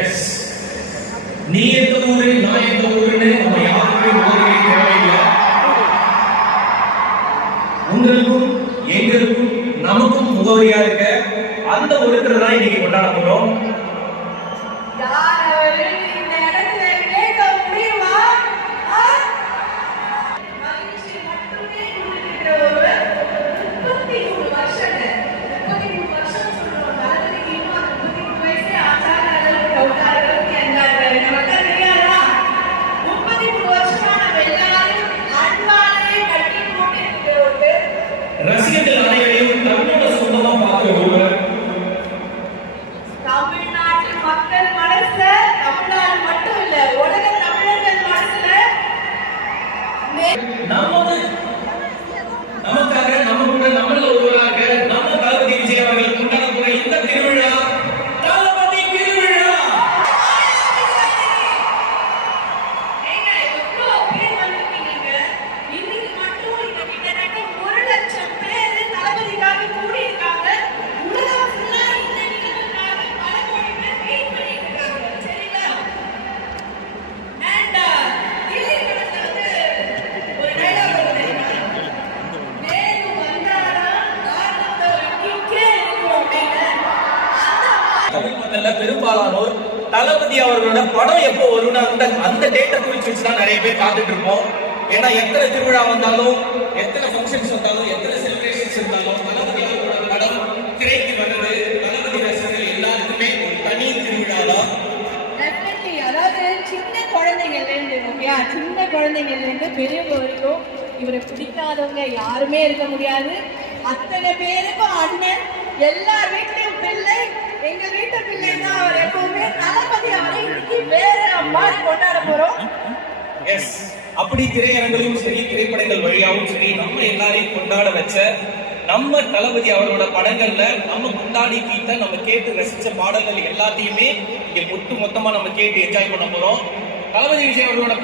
S, நீ எந்த ஊரு நான் எந்த ஊருன்னு நம்ம யாருக்குமே முகவரி தேவையில்லை. உங்களுக்கும் எங்களுக்கும் நமக்கும் முகவரியா இருக்க அந்த ஒருத்தர் தான் இன்னைக்கு கொண்டாட போறோம். ரசிகர்கள் அனைவரையும் தன்னோட சொந்தமா பார்க்கிற ஒருவர், தமிழ்நாட்டு மக்கள் மனசுல, தமிழ்நாடு மட்டும் இல்ல உலக தமிழர்கள் மனசுல நமக்காக நம்ம கூட நம்மள ஒருவராக நம்ம தளபதி விஜய் அவர்கள் கொண்டாட போற இந்த திருவிழா தளபதி திருவிழா. இன்னைக்கு மட்டும் இந்த கிட்டத்தட்ட 1 லட்சம் பேர் தளபதிக்காக கூடி இருக்காங்க. உலகம் ஃபுல்லா இந்த நிகழ்வுக்காக பல கோடி பேர் வெயிட் பண்ணிட்டு இருக்காங்க. சரிங்களா? அண்ட் தில்லி படத்துல ஒரு டயலாக் வருது. வேறு வந்தாரா ஆனந்த கிக்கே இருக்கும் அப்படின்னு. தமிழ் மக்கள்ல பெரும்பாலானோர் தளபதி அவர்களோட படம் எப்போ வரும்னு அந்த டேட்டை குறிச்சு வச்சுதான் நிறைய பேர் காத்துட்டு இருப்போம். ஏன்னா எத்தனை திருவிழா வந்தாலும், எத்தனை ஃபங்க்ஷன்ஸ் வந்தாலும், எத்தனை செலிப்ரேஷன்ஸ் இருந்தாலும் தளபதி அவர்களோட படம் திரைக்கு வர்றது தளபதி ரசிகர்கள் எல்லாருக்குமே ஒரு தனி திருவிழா தான். டெஃபினெட்லி. அதாவது சின்ன குழந்தைங்கள்ல இருந்து பெரியவங்க வரைக்கும் இவரை பிடிக்காதவங்க யாருமே இருக்க முடியாது. அத்தனை பேருக்கும் அண்ணன், எல்லார் வீட்லயும் பிள்ளை, எங்க வீட்டு பிள்ளை தான் அவர். எப்பவுமே தளபதி அவரை இன்னைக்கு வேற மாதிரி கொண்டாட போறோம். எஸ், அப்படி திரையரங்கிலும் சரி, திரைப்படங்கள் வழியாகவும் சரி, நம்ம எல்லாரையும் கொண்டாட வச்ச நம்ம தளபதி அவரோட படங்கள்ல நம்ம கொண்டாடி கீட்ட நம்ம கேட்டு ரசிச்ச பாடல்கள் எல்லாத்தையுமே இங்க மொத்தமா நம்ம கேட்டு என்ஜாய் பண்ண போறோம். தளபதி விஜய் அவரோட